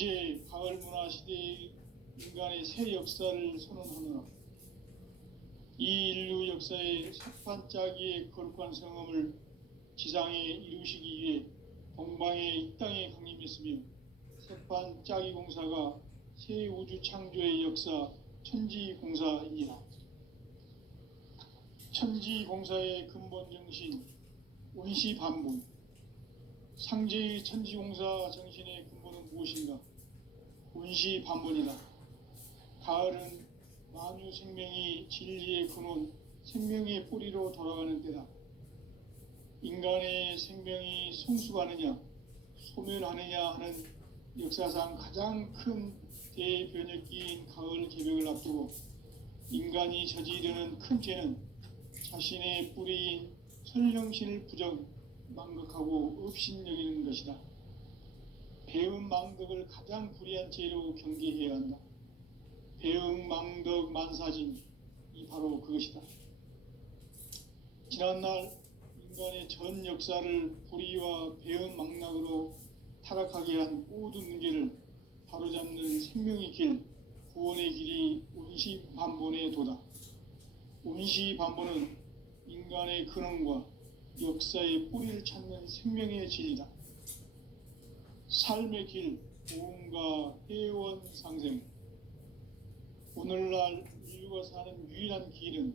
이제 가을 문화 시대의 인간의 새 역사를 선언하노라. 이 인류 역사의 석판짜기의 거룩한 성험을 지상에 이루시기 위해 동방의 이 땅에 강림했으며 석판짜기 공사가 새 우주 창조의 역사 천지공사이니라. 천지공사의 근본 정신 원시반본. 상제의 천지공사 정신의 근본은 무엇인가? 원시반본이다. 가을은 만유 생명이 진리의 근원, 생명의 뿌리로 돌아가는 때다. 인간의 생명이 성숙하느냐, 소멸하느냐 하는 역사상 가장 큰 대변혁기인 가을 개벽을 앞두고 인간이 저지르는 큰 죄는 자신의 뿌리인 설령신을 망각하고 업신여기는 것이다. 배음 망덕을 가장 불의한 죄로 경계해야 한다. 배음 망덕 만사진, 이 바로 그것이다. 지난날 인간의 전 역사를 불의와 배음 망락으로 타락하게 한 모든 문제를 바로잡는 생명의 길, 구원의 길이 원시반본의 도다. 원시반본은 인간의 근원과 역사의 뿌리를 찾는 생명의 진리다. 삶의 길, 보험과 회원 상생. 오늘날 인류가 사는 유일한 길은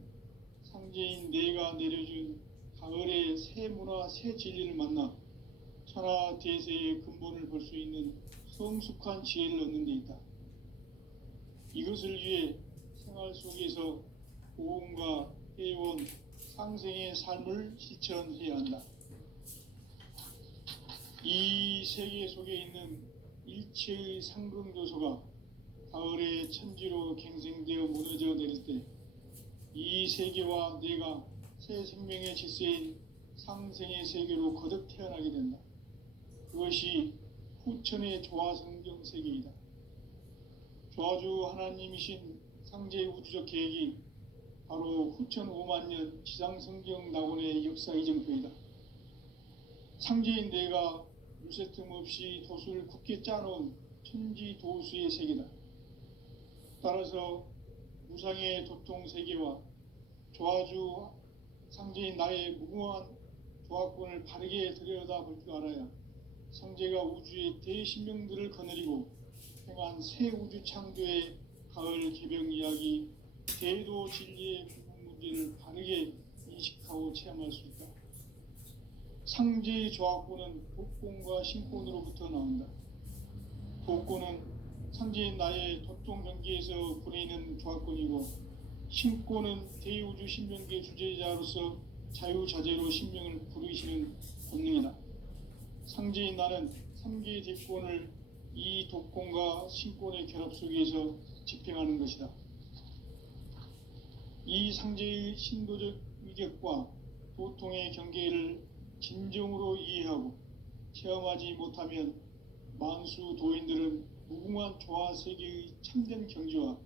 상제인 내가 내려준 가을의 새 문화, 새 진리를 만나 천하 대세의 근본을 볼 수 있는 성숙한 지혜를 얻는 데 있다. 이것을 위해 생활 속에서 보험과 회원, 상생의 삶을 실천해야 한다. 이 세계 속에 있는 일체의 상근교소가 가을의 천지로 갱생되어 무너져 내릴 때 이 세계와 내가 새 생명의 질서인 상생의 세계로 거듭 태어나게 된다. 그것이 후천의 조화성경 세계이다. 조화주 하나님이신 상제의 우주적 계획이 바로 후천 5만 년 지상성경 낙원의 역사 이정표이다. 상제인 내가 물새 틈 없이 도수를 굳게 짜놓은 천지도수의 세계다. 따라서 무상의 도통 세계와 조화주 상제인 나의 무궁한 조화권을 바르게 들여다볼 줄 알아야 상제가 우주의 대신명들을 거느리고 행한 새 우주 창조의 가을 개벽 이야기, 대도 진리의 궁극 문제를 바르게 인식하고 체험할 수 있다. 상제의 조화권은 독권과 신권으로부터 나온다. 독권은 상제인 나의 도통 경계에서 보내는 조화권이고, 신권은 대우주 신명계 주제자로서 자유자재로 신명을 부르시는 본능이다. 상제인 나는 3개의 대권을 이 독권과 신권의 결합 속에서 집행하는 것이다. 이 상제의 신도적 위격과 도통의 경계를 진정으로 이해하고 체험하지 못하면 만수 도인들은 무궁한 조화 세계의 참된 경지와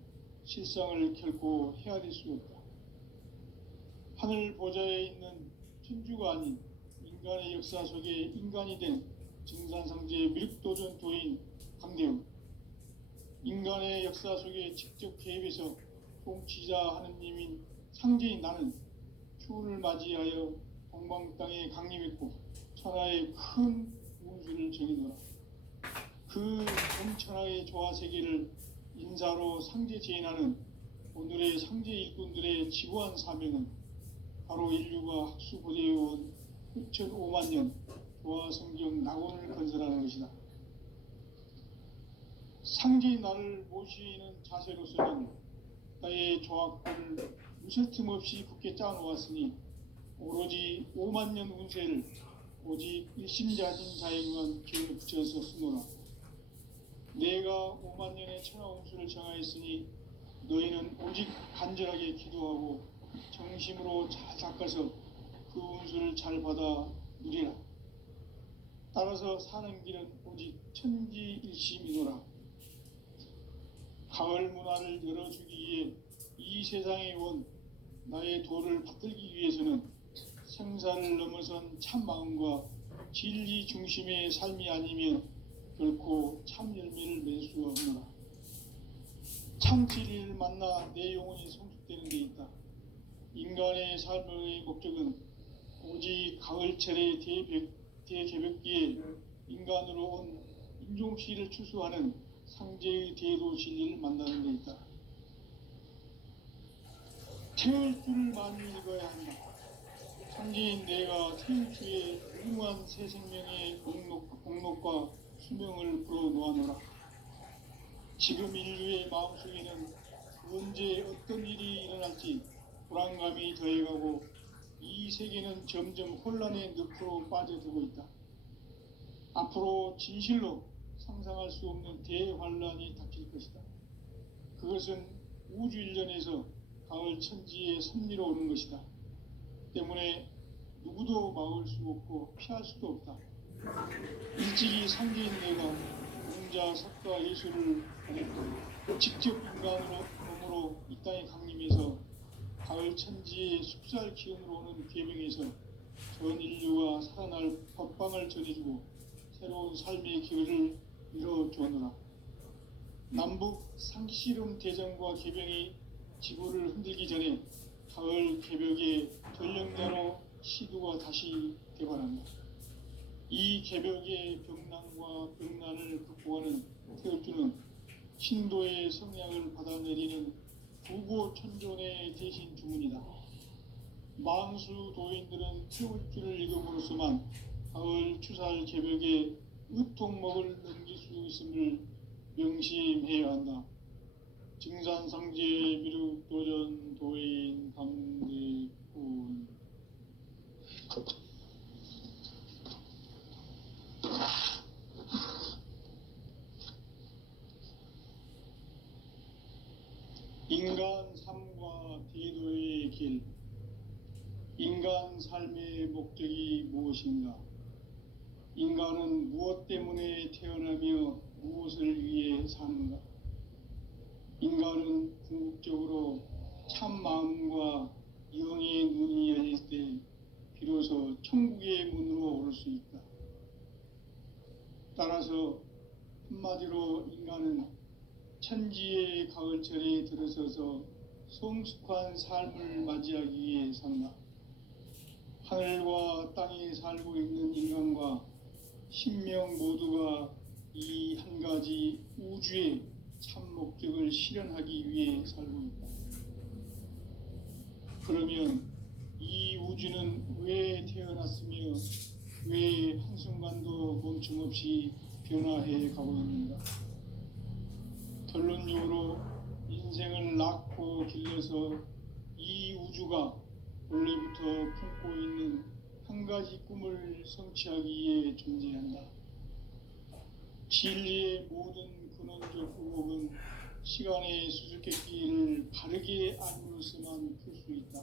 실상을 결코 헤아릴 수 없다. 하늘 보좌에 있는 천주가 아닌 인간의 역사 속에 인간이 된 증산상제의 미륵도전 도인 강대웅, 인간의 역사 속에 직접 개입해서 통치자 하느님인 상제인 나는 추운을 맞이하여 동방 땅에 강림했고 천하의 큰 운수를 정해놓아 그 전천하의 조화 세계를 인사로 상제 제인하는 오늘의 상제 일꾼들의 지구한 사명은 바로 인류가 학수고대해온 후천 5만 년 조화 성경 낙원을 건설하는 것이다. 상제인 나를 모시는 자세로서는 나의 조화권을 무쇠 틈 없이 굳게 짜놓았으니 오로지 5만 년 운세를 오직 일심자진 자에게만 기운을 붙여서 쓰노라. 내가 5만 년의 천하 운수를 정하였으니 너희는 오직 간절하게 기도하고 정심으로 잘 닦아서 그 운수를 잘 받아 누리라. 따라서 사는 길은 오직 천지일심이노라. 가을 문화를 열어주기 위해 이 세상에 온 나의 도를 받들기 위해서는 생사를 넘어선 참 마음과 진리 중심의 삶이 아니면 결코 참 열매를 맺을 수가 없노라. 참 진리를 만나 내 영혼이 성숙되는 데 있다. 인간의 삶의 목적은 오직 가을철의 대개벽기에 인간으로 온 인종시를 추수하는 상제의 대도 진리를 만나는 데 있다. 태울 줄을 많이 읽어야 한다. 상제인 내가 태울 주의 무궁한 새 생명의 목록과 수명을 불어놓아노라. 지금 인류의 마음속에는 언제 어떤 일이 일어날지 불안감이 더해가고 이 세계는 점점 혼란의 늪으로 빠져들고 있다. 앞으로 진실로 상상할 수 없는 대환란이 닥칠 것이다. 그것은 우주 일전에서 가을 천지의 섭리로 오는 것이다. 때문에 누구도 막을 수 없고 피할 수도 없다. 일찍이 상제인 내가 공자, 석가, 예수를 보냈고 직접 인간으로 이 땅에 강림해서 가을 천지의 숲살 기운으로 오는 계명에서 전 인류가 살아날 법방을 전해주고 새로운 삶의 기회를 이뤄주었노라. 남북 상씨름 대전과 개병이 지구를 흔들기 전에 가을 개벽의 전령자로 시두가 다시 개발한다. 이 개벽의 병난과 병난을 극복하는 태울주는 신도의 성향을 받아내리는 부고천존의 대신 주문이다. 만수 도인들은 태울주를 읽음으로써만 가을 추살 개벽에 의통목을 넘길 수 있음을 명심해야 한다. 증산상제 미륵도전 도인 강대군. 인간 삶과 대도의 길. 인간 삶의 목적이 무엇인가? 인간은 무엇 때문에 태어나며 무엇을 위해 사는가? 인간은 궁극적으로 참 마음과 영의 눈이 열릴 때 비로소 천국의 문으로 오를 수 있다. 따라서 한마디로 인간은 천지의 가을철에 들어서서 성숙한 삶을 맞이하기 위해 산다. 하늘과 땅에 살고 있는 인간과 신명 모두가 이 한 가지 우주의 참 목적을 실현하기 위해 살고 있다. 그러면 이 우주는 왜 태어났으며 왜 한순간도 멈춤없이 변화해 가고 있는가? 결론적으로 인생을 낳고 길러서 이 우주가 원래부터 품고 있는 한 가지 꿈을 성취하기 위해 존재한다. 진리의 모든 근원적 의혹은 시간의 수수께끼를 바르게 알므로서만 풀 수 있다.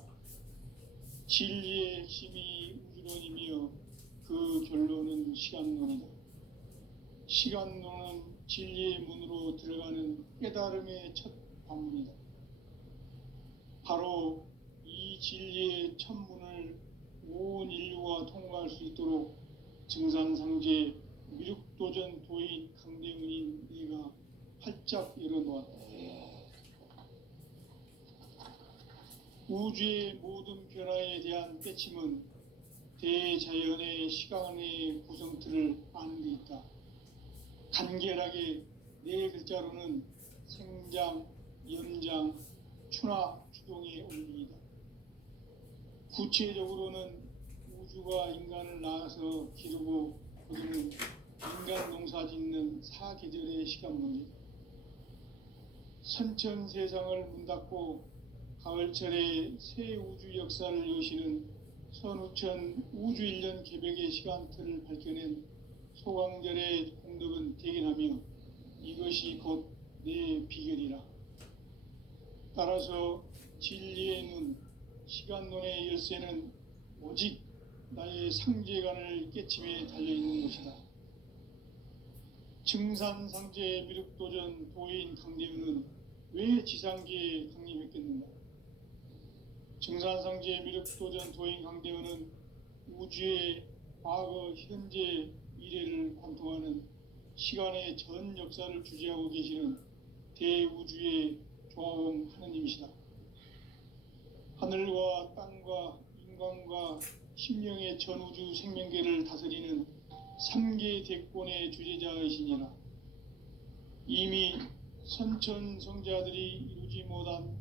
진리의 핵심이 우주론이며 그 결론은 시간론이다. 시간론은 진리의 문으로 들어가는 깨달음의 첫 방문이다. 바로 이 진리의 첫 문을 온 인류가 통과할 수 있도록 증산상제 미륵도전 도인 강대문인 네가 활짝 열어놓았다. 우주의 모든 변화에 대한 깨침은 대자연의 시간의 구성틀을 아는 데 있다. 간결하게 네 글자로는 생장, 연장, 추나 추동의 원리이다. 구체적으로는 우주가 인간을 낳아서 기르고 거기는 인간 농사 짓는 사계절의 시간 문제다. 선천 세상을 문 닫고 가을철에 새 우주 역사를 여시는 선우천 우주일년 개벽의 시간틀을 밝혀낸 소강절의 공덕은 대견하며 이것이 곧 내 비결이라. 따라서 진리의 눈, 시간론의 열쇠는 오직 나의 상제관을 깨침에 달려있는 것이다. 증산상제 미륵도전 도인 강대은은 왜 지상계에 강림했겠는가? 증산상제 미륵도전 도인 강대은은 우주의 과거, 현재, 미래를 관통하는 시간의 전 역사를 주재하고 계시는 대우주의 조화봉 하느님이시다. 하늘과 땅과 인간과 심령의 전우주 생명계를 다스리는 삼계 대권의 주재자이시니라. 이미 선천성자들이 이루지 못한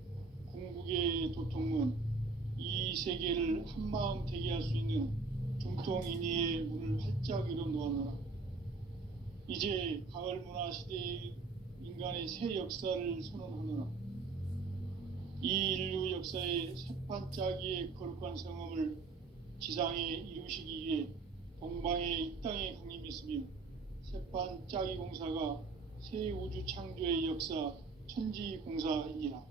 궁극의 도통문, 이 세계를 한마음 되게 할 수 있는 중통인의의 문을 활짝 열어 놓았노라. 이제 가을 문화 시대의 인간의 새 역사를 선언하노라. 이 인류 역사의 새판짜기의 거룩한 성음을 지상에 이루시기 위해 동방의 이 땅에 강림했으며, 새판짜기 공사가 새 우주 창조의 역사 천지공사이니라.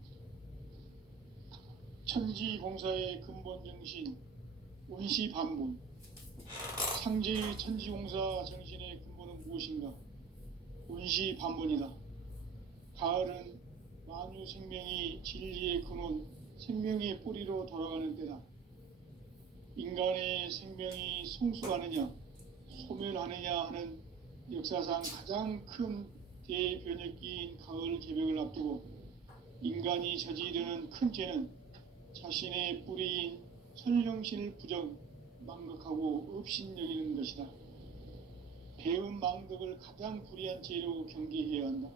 천지공사의 근본 정신 원시반본, 상제의 천지공사 정신의 근본은 무엇인가? 원시반본이다. 가을은 만유 생명이 진리의 근원, 생명의 뿌리로 돌아가는 때다. 인간의 생명이 성숙하느냐 소멸하느냐 하는 역사상 가장 큰 대변혁기인 가을 개벽을 앞두고 인간이 저지르는 큰 죄는 자신의 뿌리인 선령신을 부정, 망각하고 업신여기는 것이다. 배음 망덕을 가장 불의한 죄로 경계해야 한다.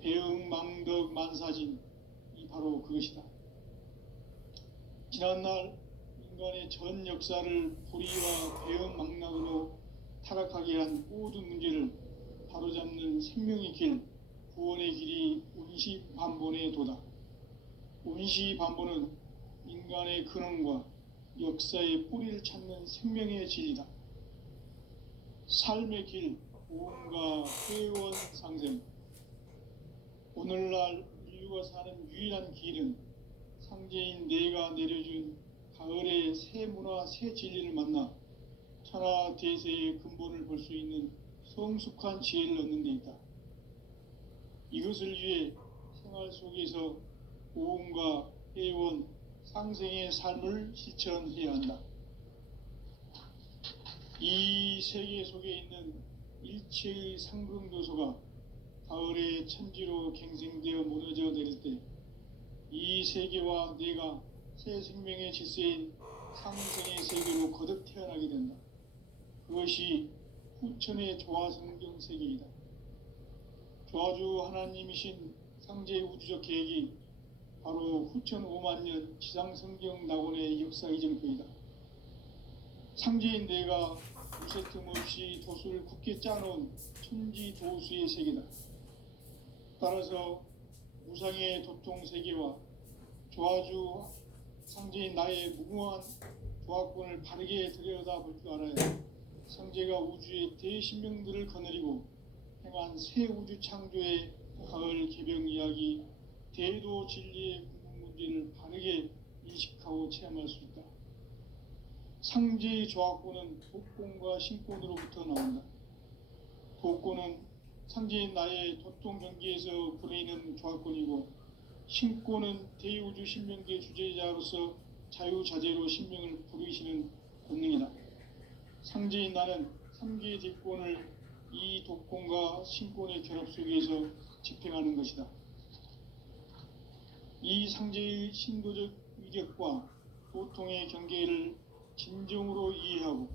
배음 망덕 만사진이 바로 그것이다. 지난날 인간의 전 역사를 불의와 배음 망락으로 타락하게 한 모든 문제를 바로잡는 생명의 길, 구원의 길이 운시반본의 도다. 운시반본은 인간의 근원과 역사의 뿌리를 찾는 생명의 진리다. 삶의 길, 보험과 회원 상생. 오늘날 인류가 사는 유일한 길은 상제인 내가 내려준 가을의 새 문화, 새 진리를 만나 천하 대세의 근본을 볼 수 있는 성숙한 지혜를 얻는 데 있다. 이것을 위해 생활 속에서 보험과 회원, 상생의 삶을 실천해야 한다. 이 세계 속에 있는 일체의 상승요소가 가을의 천지로 갱생되어 무너져 내릴 때 이 세계와 내가 새 생명의 질서인 상생의 세계로 거듭 태어나게 된다. 그것이 후천의 조화성경 세계이다. 조화주 하나님이신 상제 우주적 계획이 바로 후천 5만년 지상성경 낙원의 역사 이전거이다. 상제인 내가 무쇠 틈 없이 도수를 굳게 짜놓은 천지도수의 세계다. 따라서 무상의 도통 세계와 조화주 상제인 나의 무궁한 조화권을 바르게 들여다볼 줄 알아야 상제가 우주의 대신명들을 거느리고 행한 새 우주 창조의 가을 개병 이야기, 대도 진리의 궁극 문제를 바르게 인식하고 체험할 수 있다. 상제의 조화권은 도권과 신권으로부터 나온다. 도권은 상제인 나의 도통 경계에서 불어있는 조화권이고, 신권은 대우주 신명계 주제자로서 자유자재로 신명을 부르시는 본능이다. 상제인 나는 삼계의 대권을 이 도권과 신권의 결합 속에서 집행하는 것이다. 이 상제의 신도적 위격과 도통의 경계를 진정으로 이해하고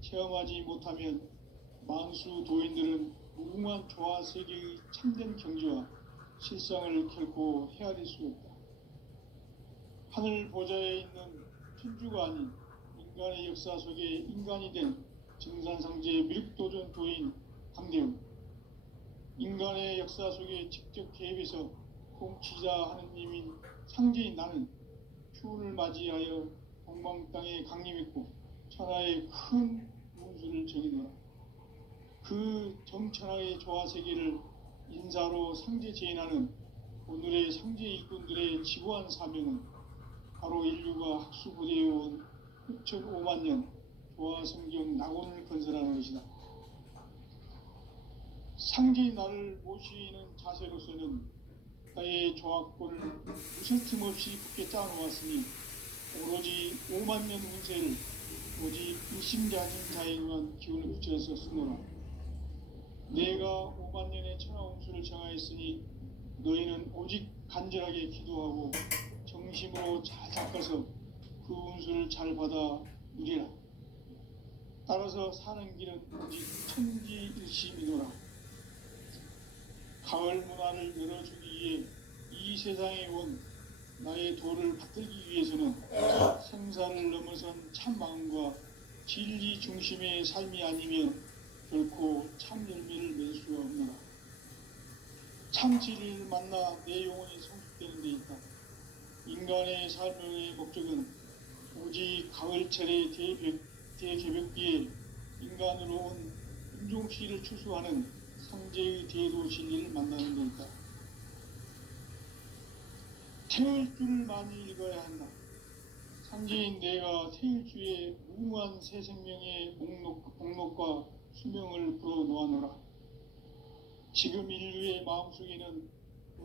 체험하지 못하면 만수 도인들은 무궁한 조화 세계의 참된 경지와 실상을 결코 헤아릴 수 없다. 하늘 보좌에 있는 천주가 아닌 인간의 역사 속에 인간이 된 증산상제 밀도전 도인 강대웅, 인간의 역사 속에 직접 개입해서 통치자 하느님인 상제인 나는 추운을 맞이하여 동방 땅에 강림했고 천하의 큰 운수를 정의노라. 그 정천하의 조화세계를 인사로 상제 제인하는 오늘의 상제 일꾼들의 지구한 사명은 바로 인류가 학수부대해온 후천 5만년 조화성경 낙원을 건설하는 것이다. 상제인 나를 모시는 자세로서는 나의 조화권을 무슨 틈 없이 굳게 짜놓았으니 오로지 5만년 운세를 오직 일심자진 자에게만 기운을 붙여서 쓰노라. 내가 5만 년의 천하 운수를 정하였으니 너희는 오직 간절하게 기도하고 정심으로 잘 닦아서 그 운수를 잘 받아 누리라. 따라서 사는 길은 오직 천지일심이노라. 가을 문화를 열어주기 위해 이 세상에 온 나의 도를 받들기 위해서는 생사를 넘어선 참 마음과 진리 중심의 삶이 아니면 결코 참 열매를 맺을 수가 없노라. 참 진리를 만나 내 영혼이 성숙되는 데 있다. 인간의 삶의 목적은 오직 가을철의 대개벽기에 인간으로 온 인종시를 추수하는 상제의 대도 진리를 만나는 데 있다. 태을주를 많이 읽어야 한다. 상제인 내가 태을주의 무궁한 새 생명의 목록과 수명을 불어놓아노라. 지금 인류의 마음속에는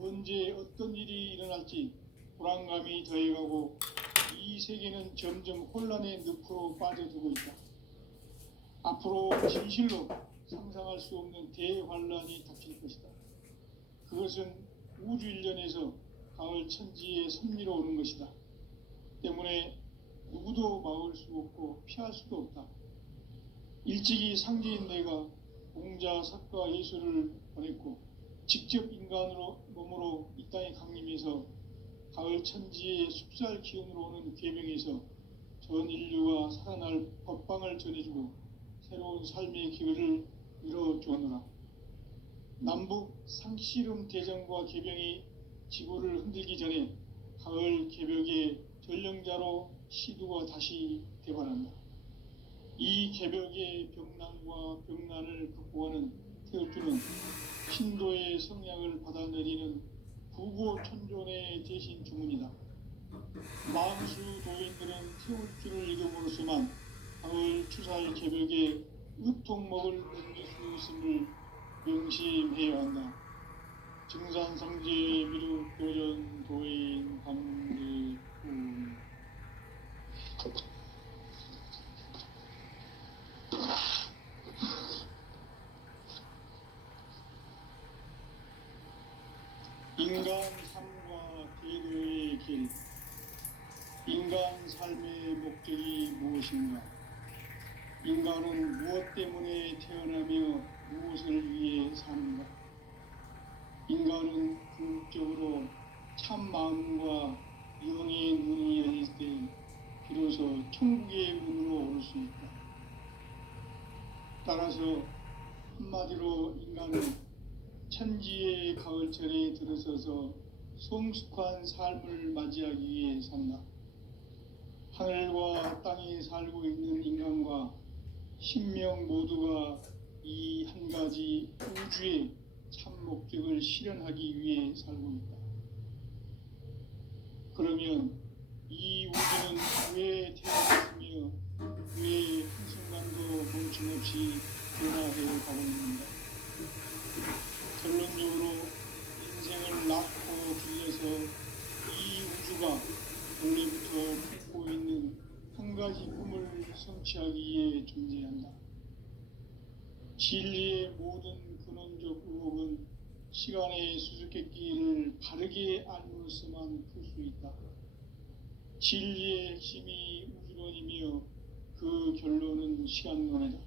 언제 어떤 일이 일어날지 불안감이 더해가고 이 세계는 점점 혼란의 늪으로 빠져들고 있다. 앞으로 진실로 상상할 수 없는 대환란이 닥칠 것이다. 그것은 우주 일련에서 가을 천지의 섭리로 오는 것이다. 때문에 누구도 막을 수 없고 피할 수도 없다. 일찍이 상제인 내가 공자, 석가, 예수를 보냈고 직접 인간으로 몸으로 이 땅에 강림해서 가을 천지의 숲살 기운으로 오는 계명에서 전 인류가 살아날 법방을 전해주고 새로운 삶의 기회를 이뤄주었노라. 남북 상씨름 대전과 계병이 지구를 흔들기 전에 가을 개벽의 전령자로 시두가 다시 대발한다. 이 개벽의 벽난과 벽난을 극복하는 태을주는 신도의 성량을 받아내리는 부고천존의 대신 주문이다. 만수 도인들은 태울주를 이름으로서만 가을 추살 개벽의 으통목을 넘길 수 있음을 명심해야 한다. 증산상제 미륵 도전 도인 감리군. 인간 삶과 대도의 길. 인간 삶의 목적이 무엇인가? 인간은 무엇 때문에 태어나며 무엇을 위해 사는가? 인간은 궁극적으로 참 마음과 영의 문이 열릴 때 비로소 천국의 문으로 올 수 있다. 따라서 한마디로 인간은 천지의 가을철에 들어서서 성숙한 삶을 맞이하기 위해 산다. 하늘과 땅에 살고 있는 인간과 신명 모두가 이 한 가지 우주의 참 목적을 실현하기 위해 살고 있다. 그러면 이 우주는 왜 태어났으며 왜 한순간도 멈춤없이 변화해 가고 있는가? 결론적으로 인생을 낳고 길러서 이 우주가 원래부터 품고 있는 한 가지 꿈을 성취하기 위해 존재한다. 진리의 모든 근원적 의혹은 시간의 수수께끼를 바르게 알므로서만 풀 수 있다. 진리의 핵심이 우주론이며 그 결론은 시간론이다.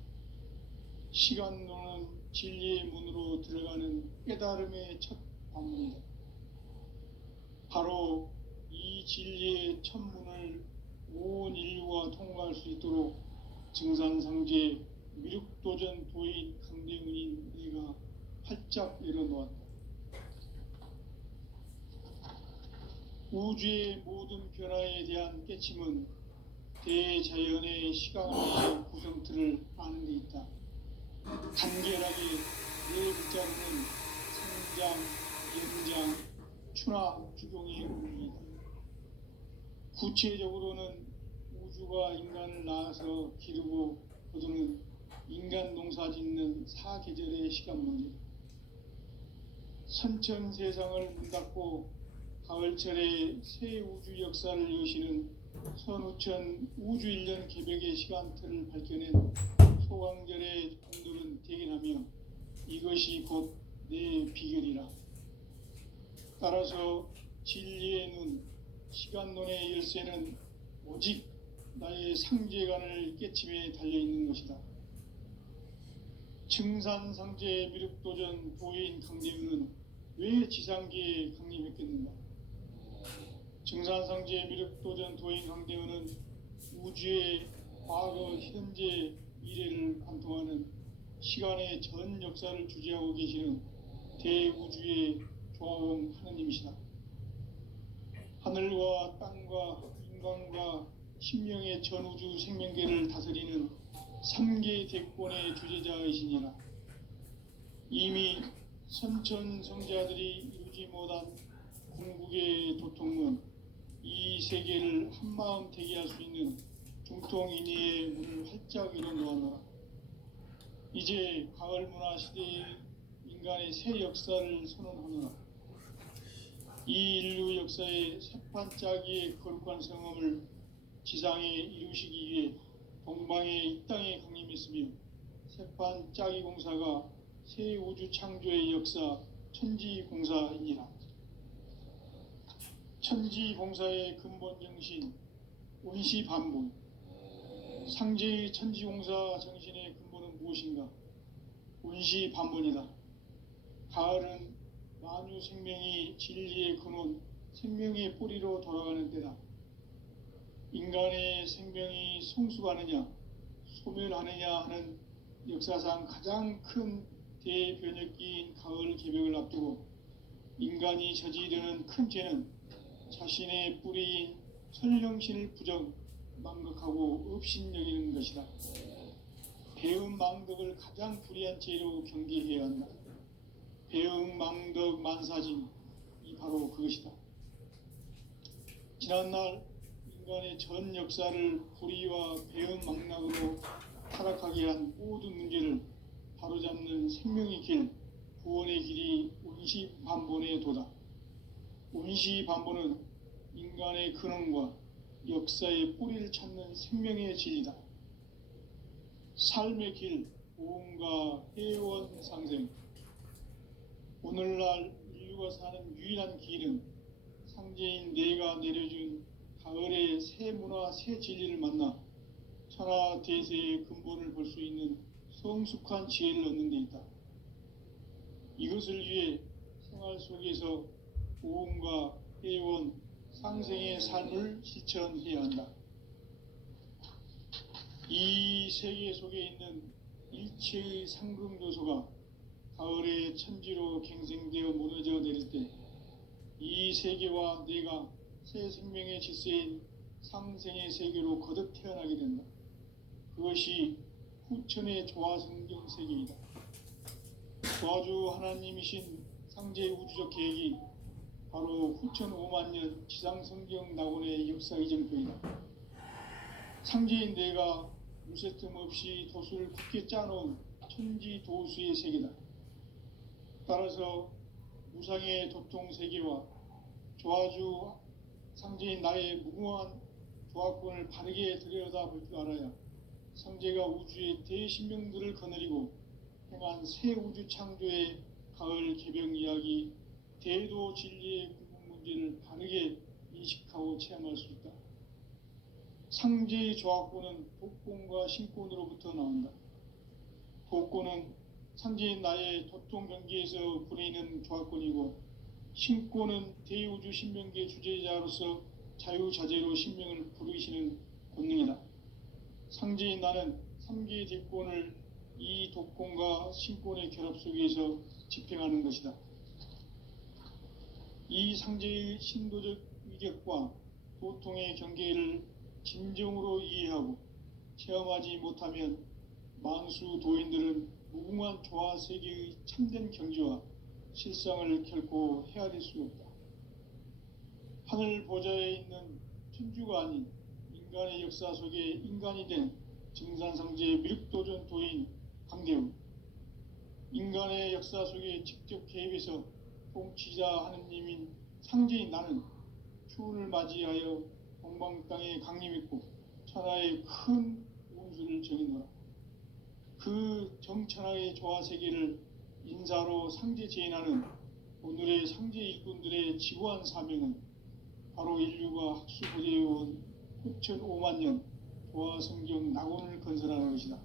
시간론은 진리의 문으로 들어가는 깨달음의 첫 관문이다. 바로 이 진리의 첫 문을 온 인류가 통과할 수 있도록 증산상제 미륵도전 도인 강대훈인 내가 활짝 열어놓았다. 우주의 모든 변화에 대한 깨침은 대자연의 시간의 구성틀을 아는 데 있다. 간결하게 네 글자로는 성장, 연장, 추나 주동의 의미이다. 구체적으로는 우주가 인간을 낳아서 기르고 거두는 인간 농사 짓는 사계절의 시간 문제. 선천 세상을 문 닫고 가을철에 새 우주 역사를 여시는 선우천 우주 1년 개벽의 시간틀을 밝혀낸 소강절의 분들은 대견하며 이것이 곧 내 비결이라. 따라서 진리의 눈, 시간론의 열쇠는 오직 나의 상제관을 깨침에 달려있는 것이다. 증산상제 미륵도전 도인 강림은 왜 지상계에 강림했겠는가? 증산상제 미륵도전 도인 강림은 우주의 과거, 현재, 미래를 관통하는 시간의 전 역사를 주재하고 계시는 대우주의 조화원 하느님이시다. 하늘과 땅과 인간과 신명의 전우주 생명계를 다스리는 3개 대권의 주재자이시니라. 이미 선천성자들이 이루지 못한 궁극의 도통은 이 세계를 한마음 되게 할 수 있는 중통인의의 문을 활짝 열어놓아라. 이제 가을 문화 시대의 인간의 새 역사를 선언하노라. 이 인류 역사의 새판짜기의 거룩한 성험을 지상에 이루시기 위해 동방의 이 땅에 강림했으며 새판짜기 공사가 새 우주 창조의 역사 천지공사이니라. 천지공사의 근본 정신 운시반본, 상제의 천지공사 정신의 근본은 무엇인가? 운시반본이다. 가을은 만유 생명이 진리의 근원, 생명의 뿌리로 돌아가는 때다. 인간의 생명이 성숙하느냐, 소멸하느냐 하는 역사상 가장 큰 대변혁기인 가을 개벽을 앞두고 인간이 저지르는 큰 죄는 자신의 뿌리인 설령신을 부정, 망극하고 업신여기는 것이다. 배음 망덕을 가장 불의한 죄로 경계해야 한다. 배음 망덕 만사진, 이 바로 그것이다. 지난날 인간의 전 역사를 불의와 배음 망락으로 타락하게 한 모든 문제를 바로잡는 생명의 길, 구원의 길이 운시반본의 도다. 운시반본은 인간의 근원과 역사의 뿌리를 찾는 생명의 진리다. 삶의 길, 보험과 회원 상생. 오늘날 인류가 사는 유일한 길은 상제인 내가 내려준 가을의 새 문화, 새 진리를 만나 천하 대세의 근본을 볼 수 있는 성숙한 지혜를 얻는 데 있다. 이것을 위해 생활 속에서 보험과 회원, 상생의 삶을 실천해야 한다. 이 세계 속에 있는 일체의 상금 요소가 가을의 천지로 갱생되어 무너져 내릴 때 이 세계와 내가 새 생명의 질서인 상생의 세계로 거듭 태어나게 된다. 그것이 후천의 조화성경 세계이다. 조화주 하나님이신 상제 우주적 계획이 바로 후천 5만년 지상성경 낙원의 역사 이정표이다. 상제인 내가 무쇠 틈 없이 도수를 굳게 짜놓은 천지 도수의 세계다. 따라서 무상의 도통 세계와 조화주 상제인 나의 무궁한 조화권을 바르게 들여다볼 줄 알아야 상제가 우주의 대신명들을 거느리고 행한 새 우주 창조의 가을 개벽 이야기, 대도 진리의 궁극 문제를 바르게 인식하고 체험할 수 있다. 상제의 조화권은 독권과 신권으로부터 나온다. 독권은 상제인 나의 도통 경계에서 부리는 조화권이고, 신권은 대우주 신명계 주제자로서 자유자재로 신명을 부르시는 권능이다. 상제인 나는 3개의 대권을 이 독권과 신권의 결합 속에서 집행하는 것이다. 이 상제의 신도적 위격과 도통의 경계를 진정으로 이해하고 체험하지 못하면 만수 도인들은 무궁한 조화 세계의 참된 경지와 실상을 결코 헤아릴 수 없다. 하늘 보좌에 있는 천주가 아닌 인간의 역사 속에 인간이 된 증산상제 미륵도전 도인 강대우, 인간의 역사 속에 직접 개입해서 통치자 하느님인 상제인 나는 추운을 맞이하여 동방 땅에 강림했고 천하의 큰 운수를 정해놓아 그 정천하의 조화 세계를 인사로 상제 제인하는 오늘의 상제 일꾼들의 지구한 사명은 바로 인류가 학수고대해온 후천 5만 년 도화성경 낙원을 건설하는 것이다.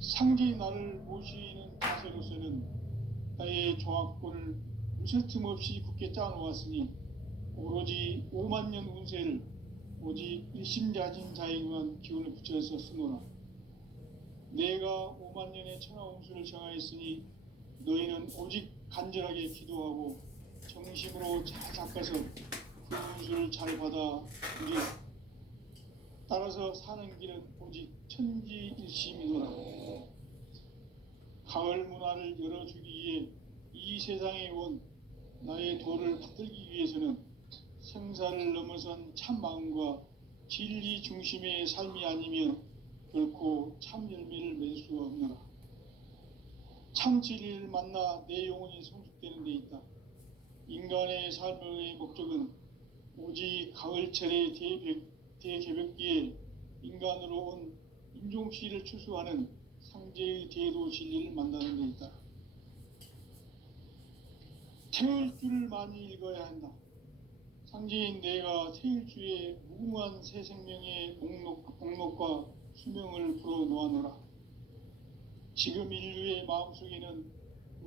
상제의 나를 모시는 자세로서는 나의 조합권을 무쇠틈 없이 굳게 짜놓았으니 오로지 5만 년 운세를 오직 일심자진 자에게만 기운을 붙여서 쓰노라. 내가 5만 년의 천하홍수를 정하였으니 너희는 오직 간절하게 기도하고 정심으로 잘 닦아서 그 운수를 잘 받아 누리라. 따라서 사는 길은 오직 천지일심이노라. 가을 문화를 열어주기 위해 이 세상에 온 나의 도를 받들기 위해서는 생사를 넘어선 참 마음과 진리 중심의 삶이 아니면 결코 참 열매를 맺을 수가 없노라. 참 진리를 만나 내 영혼이 성숙되는 데 있다. 인간의 삶의 목적은 오직 가을철의 대개벽기에 인간으로 온 인종시를 추수하는 상제의 대도 진리를 만나는 데 있다. 태울 줄을 많이 읽어야 한다. 상제인 내가 태일주의 무궁한 새 생명의 목록과 수명을 불어놓아노라. 지금 인류의 마음속에는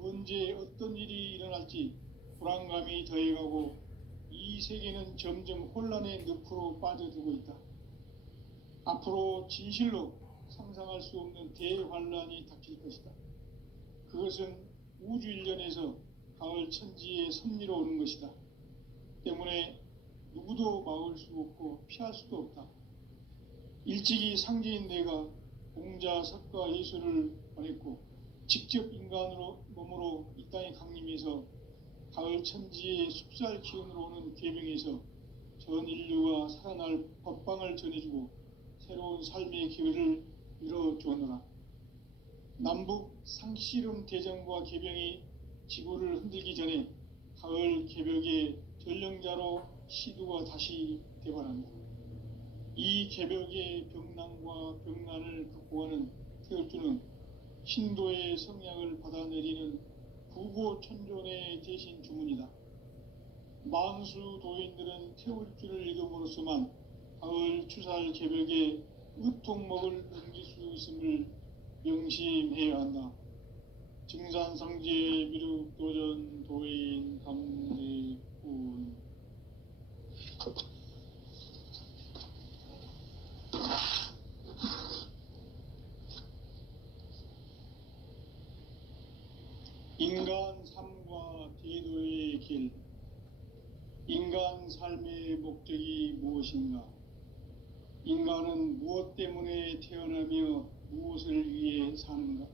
언제 어떤 일이 일어날지 불안감이 더해가고 이 세계는 점점 혼란의 늪으로 빠져들고 있다. 앞으로 진실로 상상할 수 없는 대환란이 닥칠 것이다. 그것은 우주 일련에서 가을 천지의 섭리로 오는 것이다. 때문에 누구도 막을 수 없고 피할 수도 없다. 일찍이 상제인 내가 공자, 석가, 예수를 보냈고 직접 인간으로 몸으로 이 땅에 강림해서 가을 천지의 숲살 기운으로 오는 계명에서 전 인류가 살아날 법방을 전해주고 새로운 삶의 기회를 이뤄주었노라. 남북 상씨름 대전과 개병이 지구를 흔들기 전에 가을 개벽의 전령자로 시두가 다시 대발한다. 이 개벽의 병난과 병난을 극복하는 태울주는 신도의 성량을 받아내리는 부고천존의 대신 주문이다. 만수 도인들은 태울주를 읽음으로써만 가을 추살 개벽의 의통목을 넘길 수 있음을 명심해야 한다. 증산상제 미륵도전 도인 감대군. 인간 삶과 대도의 길. 인간 삶의 목적이 무엇인가? 인간은 무엇 때문에 태어나며 무엇을 위해 사는가?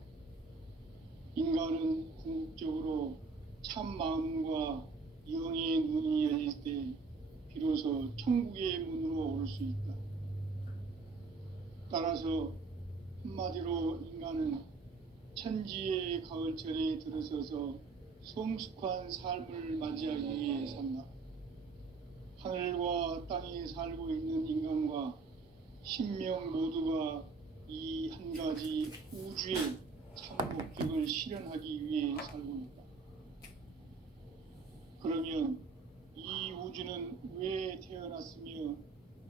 인간은 궁극적으로 참 마음과 영의 눈이 열릴 때 비로소 천국의 문으로 올 수 있다. 따라서 한마디로 인간은 천지의 가을철에 들어서서 성숙한 삶을 맞이하기 위해 산다. 하늘과 땅에 살고 있는 인간과 신명 모두가 이 한 가지 우주의 참 목적을 실현하기 위해 살고 있다. 그러면 이 우주는 왜 태어났으며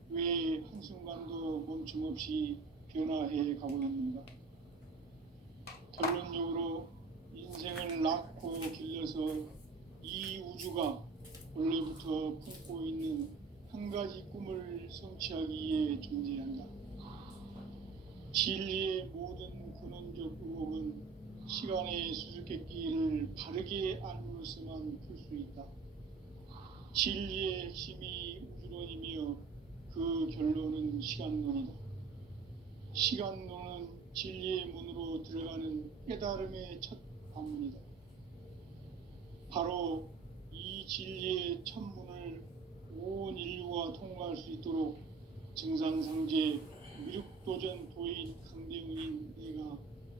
왜 한순간도 멈춤 없이 변화해 가고 있는가? 결론적으로 인생을 낳고 길러서 이 우주가 원래부터 품고 있는 한 가지 꿈을 성취하기 위해 존재한다. 진리의 모든 근원적 의혹은 시간의 수수께끼를 바르게 알므로서만 풀 수 있다. 진리의 핵심이 우주론이며 그 결론은 시간론이다. 시간론은 진리의 문으로 들어가는 깨달음의 첫 관문이다. 바로 이 진리의 첫 문을 온 인류가 통과할 수 있도록 증산상제 미륵도전 도인 강대훈인 내가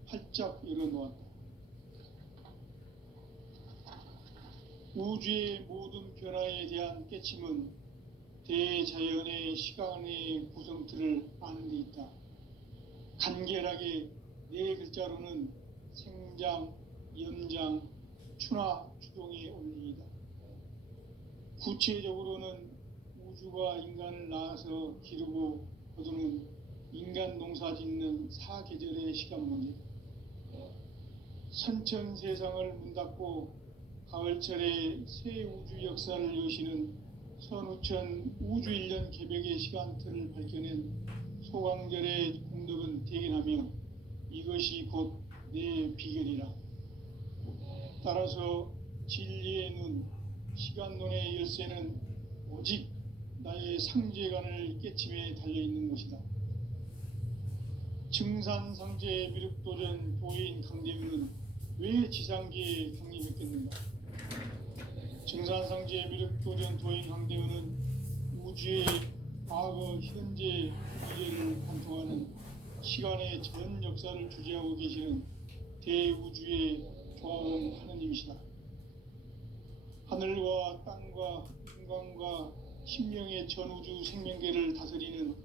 활짝 열어놓았다. 우주의 모든 변화에 대한 깨침은 대자연의 시간의 구성틀을 아는 데 있다. 간결하게 네 글자로는 생장, 염장, 추나 추동에 올리이다. 구체적으로는 우주가 인간을 낳아서 기르고 거두는 인간 농사 짓는 사계절의 시간 문제, 선천 세상을 문 닫고 가을철에 새 우주 역사를 여시는 선우천 우주 1년 개벽의 시간틀을 밝혀낸 소강절의 공덕은 대견하며 이것이 곧 내 비결이라. 따라서 진리의 눈, 시간론의 열쇠는 오직 나의 상제관을 깨침에 달려있는 것이다. 증산상제 미륵도전 도인 강대문은 왜 지상계에 강림했겠는가? 증산상제 미륵도전 도인 강대문은 우주의 과거, 현재, 미래를 관통하는 시간의 전 역사를 주재하고 계시는 대우주의 조화로운 하느님이시다. 하늘과 땅과 인간과 신명의 전우주 생명계를 다스리는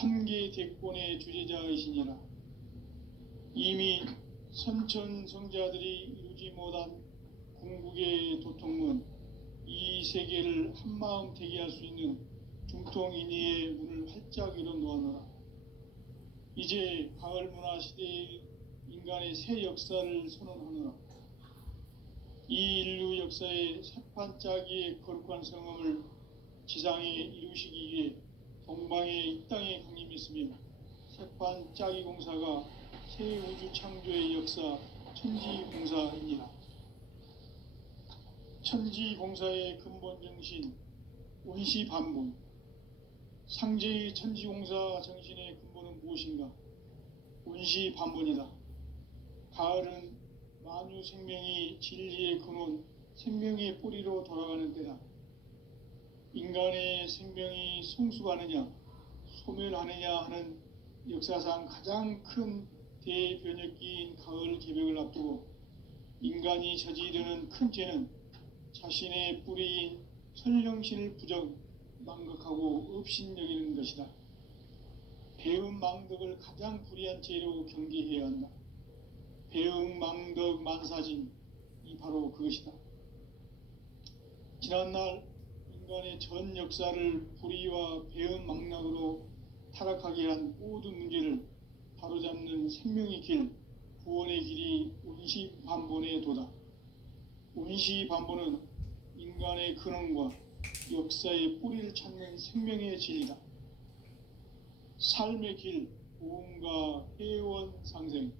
3계 대권의 주재자이시니라. 이미 선천성자들이 이루지 못한 궁극의 도통문, 이 세계를 한마음 되게 할 수 있는 중통인의의 문을 활짝 열어 놓아노라. 이제 가을 문화 시대의 인간의 새 역사를 선언하노라. 이 인류 역사의 새판짜기의 거룩한 성음을 지상에 이루시기 위해 동방에 이 땅에 강림했으며 새판짜기 공사가 새 우주 창조의 역사 천지공사입니다. 천지공사의 근본 정신 원시반본, 상제의 천지공사 정신의 근본은 무엇인가? 원시반본이다. 가을은 만유 생명이 진리의 근원, 생명의 뿌리로 돌아가는 때다. 인간의 생명이 성숙하느냐, 소멸하느냐 하는 역사상 가장 큰 대변혁기인 가을 개벽을 앞두고 인간이 저지르는 큰 죄는 자신의 뿌리인 천령신을 부정, 망각하고 업신여기는 것이다. 배음 망덕을 가장 불의한 죄로 경계해야 한다. 배음 망덕 만사진, 이 바로 그것이다. 지난날 인간의 전 역사를 불의와 배음 망락으로 타락하게 한 모든 문제를 바로잡는 생명의 길, 구원의 길이 원시반본의 도다. 원시반본은 인간의 근원과 역사의 뿌리를 찾는 생명의 진리다. 삶의 길, 보험과 회원 상생.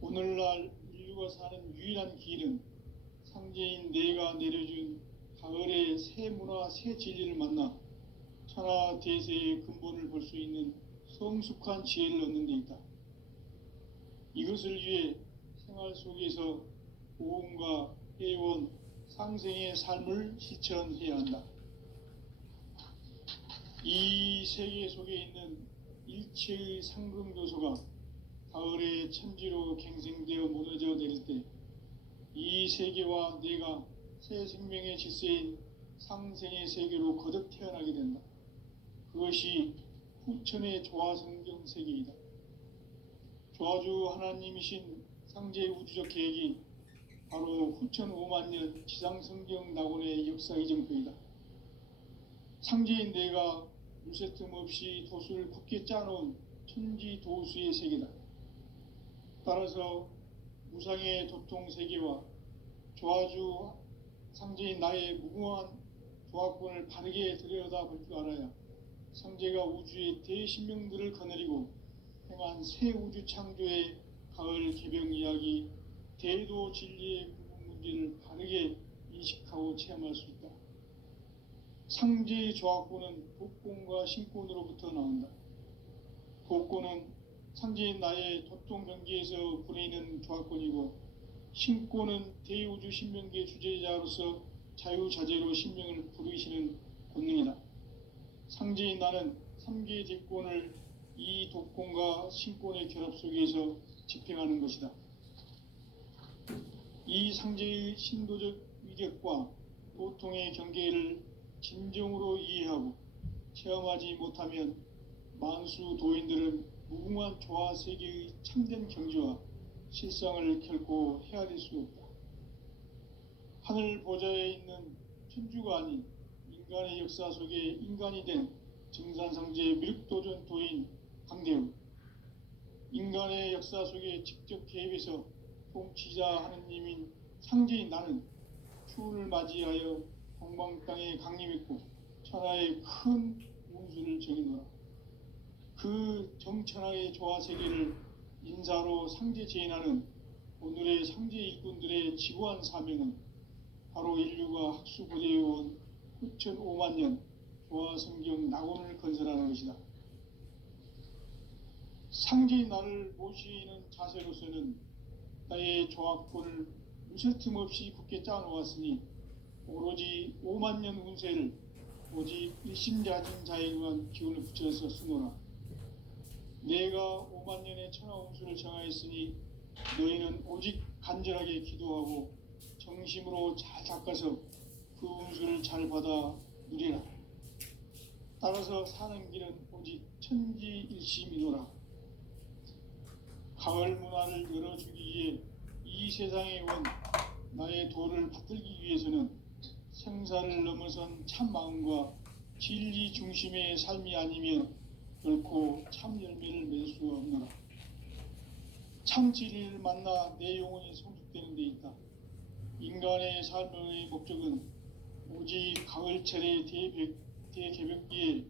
오늘날 인류가 사는 유일한 길은 상제인 내가 내려준 가을의 새 문화, 새 진리를 만나 천하 대세의 근본을 볼 수 있는 성숙한 지혜를 얻는 데 있다. 이것을 위해 생활 속에서 보험과 회원, 상생의 삶을 실천해야 한다. 이 세계 속에 있는 일체의 상금요소가 가을의 천지로 갱생되어 무너져 내릴 때 이 세계와 내가 새 생명의 질서인 상생의 세계로 거듭 태어나게 된다. 그것이 후천의 조화성경 세계이다. 조화주 하나님이신 상제의 우주적 계획이 바로 후천 5만년 지상성경 낙원의 역사 이정표이다. 상제인 내가 물새틈 없이 도수를 굳게 짜놓은 천지도수의 세계다. 따라서 무상의 도통 세계와 조화주 상제인 나의 무궁한 조화권을 바르게 들여다볼 줄 알아야 상제가 우주의 대신명들을 거느리고 행한 새 우주 창조의 가을 개병 이야기, 대도 진리의 구분 문제를 바르게 인식하고 체험할 수 있다. 상제의 조화권은 독권과 신권으로부터 나온다. 독권은 상제인 나의 도통 경계에서 부리는 조화권이고, 신권은 대우주 신명계 주제자로서 자유자재로 신명을 부르시는 권능이다. 상제인 나는 3계 대권을 이 독권과 신권의 결합 속에서 집행하는 것이다. 이 상제의 신도적 위력과 도통의 경계를 진정으로 이해하고 체험하지 못하면 만수 도인들은 무궁한 조화 세계의 참된 경지와 실상을 결코 헤아릴 수 없다. 하늘 보좌에 있는 천주가 아닌 인간의 역사 속에 인간이 된 증산상제의 미륵도전 도인 강대우, 인간의 역사 속에 직접 개입해서 통치자 하느님인 상제인 나는 추운을 맞이하여 동방 땅에 강림했고 천하의 큰 운수를 정해놓아 그 정천하의 조화 세계를 인사로 상제 제인하는 오늘의 상제 일꾼들의 지구한 사명은 바로 인류가 학수고대해온 후천 5만 년 조화 성경 낙원을 건설하는 것이다. 상제인 나를 모시는 자세로서는 나의 조합권을 무쇠틈 없이 굳게 짜놓았으니 오로지 5만 년 운세를 오직 일심자진 자에게만 기운을 붙여서 쓰노라. 내가 5만 년의 천하 운수를 정하였으니 너희는 오직 간절하게 기도하고 정심으로 잘 닦아서 그 운수를 잘 받아 누리라. 따라서 사는 길은 오직 천지일심이노라. 가을 문화를 열어주기 위해 이 세상에 온 나의 도를 받들기 위해서는 생사를 넘어선 참 마음과 진리 중심의 삶이 아니면 결코 참 열매를 맺을 수 없노라. 참 진리를 만나 내 영혼이 성숙되는 데 있다. 인간의 삶의 목적은 오직 가을철의 대개벽기에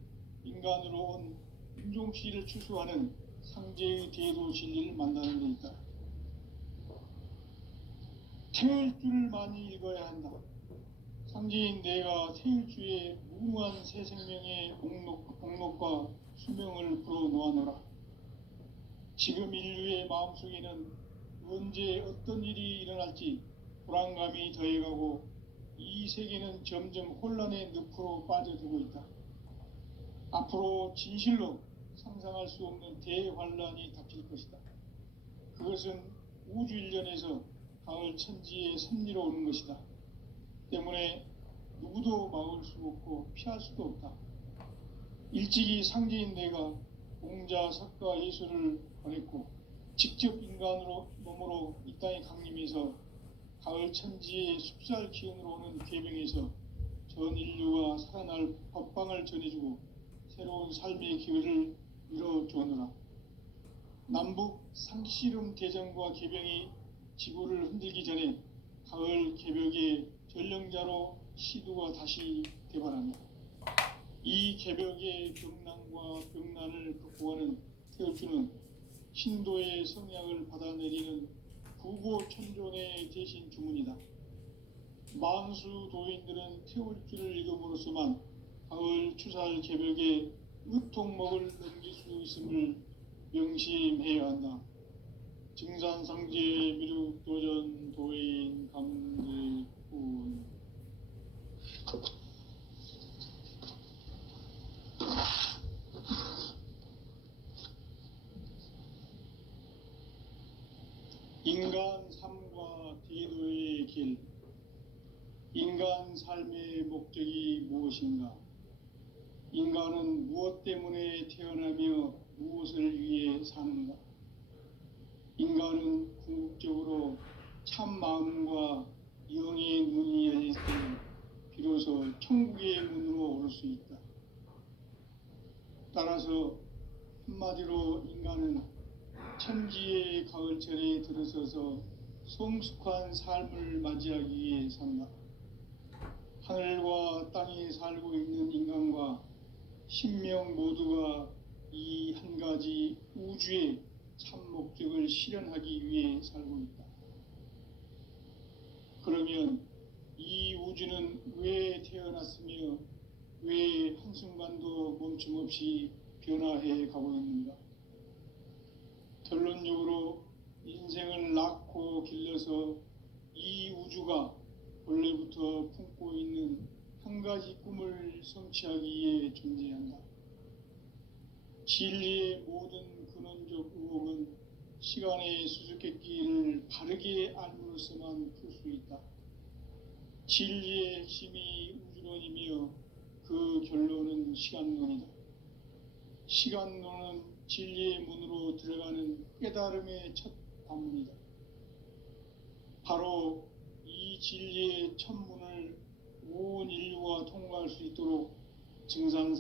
인간으로 온 인종시를 추수하는 상제의 대도 진리를 만나는 데 있다. 태일주를 많이 읽어야 한다. 상제인 내가 태일주의 무궁한 새 생명의 목록과 수명을 불어놓아노라. 지금 인류의 마음속에는 언제 어떤 일이 일어날지 불안감이 더해가고 이 세계는 점점 혼란의 늪으로 빠져들고 있다. 앞으로 진실로 상상할 수 없는 대환란이 닥칠 것이다. 그것은 우주 일련에서 가을 천지의 섭리로 오는 것이다. 때문에 누구도 막을 수 없고 피할 수도 없다. 일찍이 상제인 내가 공자, 석가, 예수를 보냈고 직접 인간으로 몸으로 이 땅에 강림해서 가을 천지의 숲살 기운으로 오는 계명에서 전 인류가 살아날 법방을 전해주고 새로운 삶의 기회를 이뤄주었노라. 남북 상씨름 대전과 개병이 지구를 흔들기 전에 가을 개벽의 전령자로 시두가 다시 대발한다. 이 개벽의 병난과 병난을 극복하는 태울주는 신도의 성약을 받아내리는 부고천존의 대신 주문이다. 만수 도인들은 태울주를 읽음으로써만 가을 추살 개벽의 으통목을 넘길 수 있음을 명심해야 한다. 증산상제 미륵도전 도인 감대군. 인간 삶과 대도의 길. 인간 삶의 목적이 무엇인가? 인간은 무엇 때문에 태어나며 무엇을 위해 사는가? 인간은 궁극적으로 참 마음과 영의 문이 열릴 때 비로소 천국의 문으로 오를 수 있다. 따라서 한마디로 인간은 천지의 가을철에 들어서서 성숙한 삶을 맞이하기 위해 산다. 하늘과 땅에 살고 있는 인간과 신명 모두가 이 한 가지 우주의 참 목적을 실현하기 위해 살고 있다. 그러면 이 우주는 왜 태어났으며 왜 한순간도 멈춤 없이 변화해 가고 있는가? 결론적으로 인생을 낳고 길러서 이 우주가 원래부터 품고 있는 한 가지 꿈을 성취하기 위해 존재한다. 진리의 모든 근원적 의혹은 시간의 수수께끼를 바르게 알므로서만 풀 수 있다. 진리의 핵심이 우주론이며 그 결론은 시간론이다. 시간론은 진리의 문으로 들어가는 깨달음의 첫 관문이다. 바로 이 진리의 천문을 온 인류가 통과할 수 있도록 증상상